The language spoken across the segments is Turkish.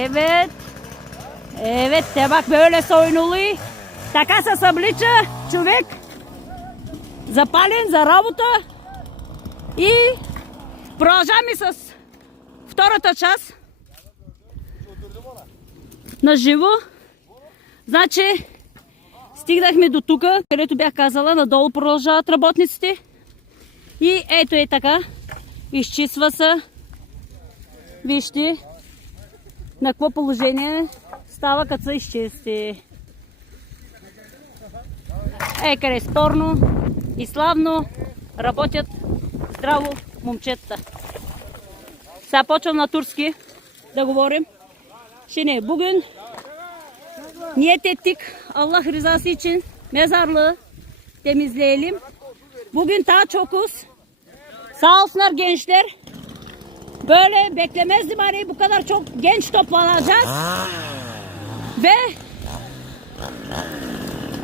Evet. Evet de bak böyle soyunuluyor. Така се съблича човек запален за работа и продължаваме с втората част на живо. Значи, стигнахме до тук, където бях казала, надолу продължават работниците. И ето е така, изчиства се. Вижте на какво положение става като се изчисти. Е, къде спорно и славно работят здраво момчета. Сега почвам на турски да говорим. Şimdi bugün niyet ettik Allah rızası için mezarlığı temizleyelim. Bugün daha çokuz. Sağ olsunlar gençler. Böyle beklemezdim hani bu kadar çok genç toplanacağız. Ve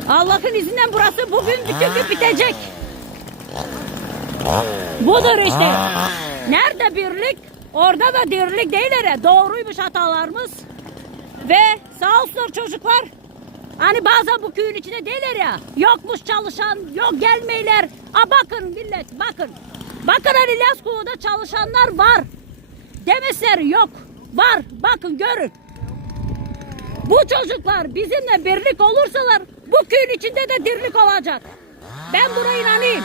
Allah'ın izniyle burası bugün bütün gün bitecek. Budur işte. Nerede birlik? Orada da dirlik değiller ya. Doğruymuş hatalarımız. Ve sağ olsunlar çocuklar. Hani bazen bu köyün içinde değiller ya. Yokmuş çalışan, yok gelmeyler. A bakın millet bakın. Bakın hani Laskulu'da çalışanlar var. Demeser yok. Var. Bakın görün. Bu çocuklar bizimle birlik olursalar bu köyün içinde de dirlik olacak. Ben buna inanayım.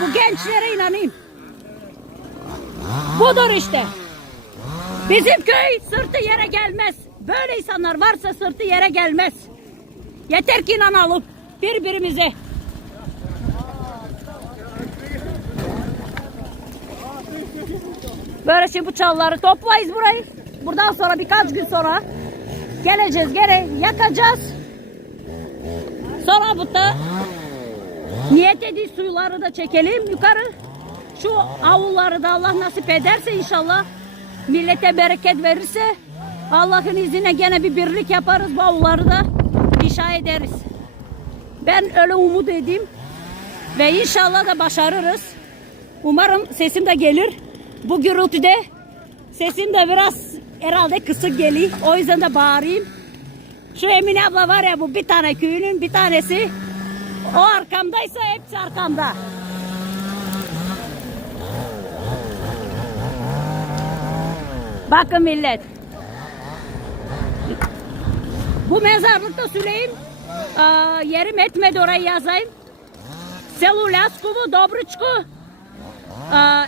Bu gençlere inanayım. Budur işte. Bizim köy sırtı yere gelmez. Böyle insanlar varsa sırtı yere gelmez. Yeter ki inanalım birbirimize. Böyle şimdi bu çalıları toplayız burayı. Buradan sonra birkaç gün sonra geleceğiz gene yakacağız. Sonra bu da niyet ediği suyları da çekelim yukarı. Şu avulları da Allah nasip ederse inşallah millete bereket verirse Allah'ın izniyle gene bir birlik yaparız bu avulları da inşa ederiz. Ben öyle umut edeyim ve inşallah da başarırız. Umarım sesim de gelir. Bu gürültüde sesim de biraz herhalde kısık geliyor. O yüzden de bağırayım. Şu Emine abla var ya bu bir tane köyünün bir tanesi. O arkamdaysa hepsi arkamda. Bakın millet. Bu mezarlıkta söyleyeyim. Aa, yerim etmedi orayı yazayım. Selu Laskovu, Dobruçku.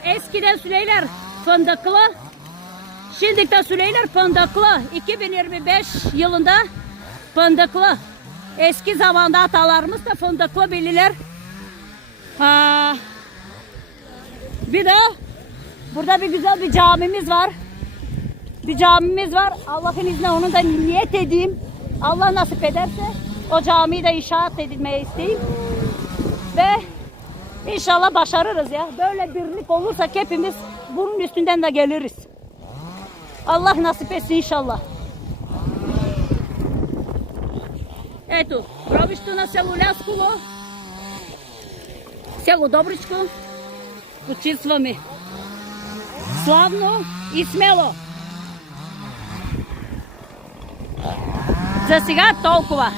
Eskiden Süleyler fındıklı. Şimdi de Süleyler fındıklı. 2025 yılında fındıklı. Eski zamanda atalarımız da fındıklı bilirler. Aa, bir de burada bir güzel bir camimiz var. Bir camimiz var. Allah'ın izniyle onu da niyet edeyim. Allah nasip ederse o camiyi de inşaat edilmeye isteyeyim. Ve inşallah başarırız ya. Böyle birlik olursak hepimiz bunun üstünden de geliriz. Allah nasip etsin inşallah. Ето, гробището на село Лясково. Село Добричко. Почистваме. Славно и смело. За сега толкова.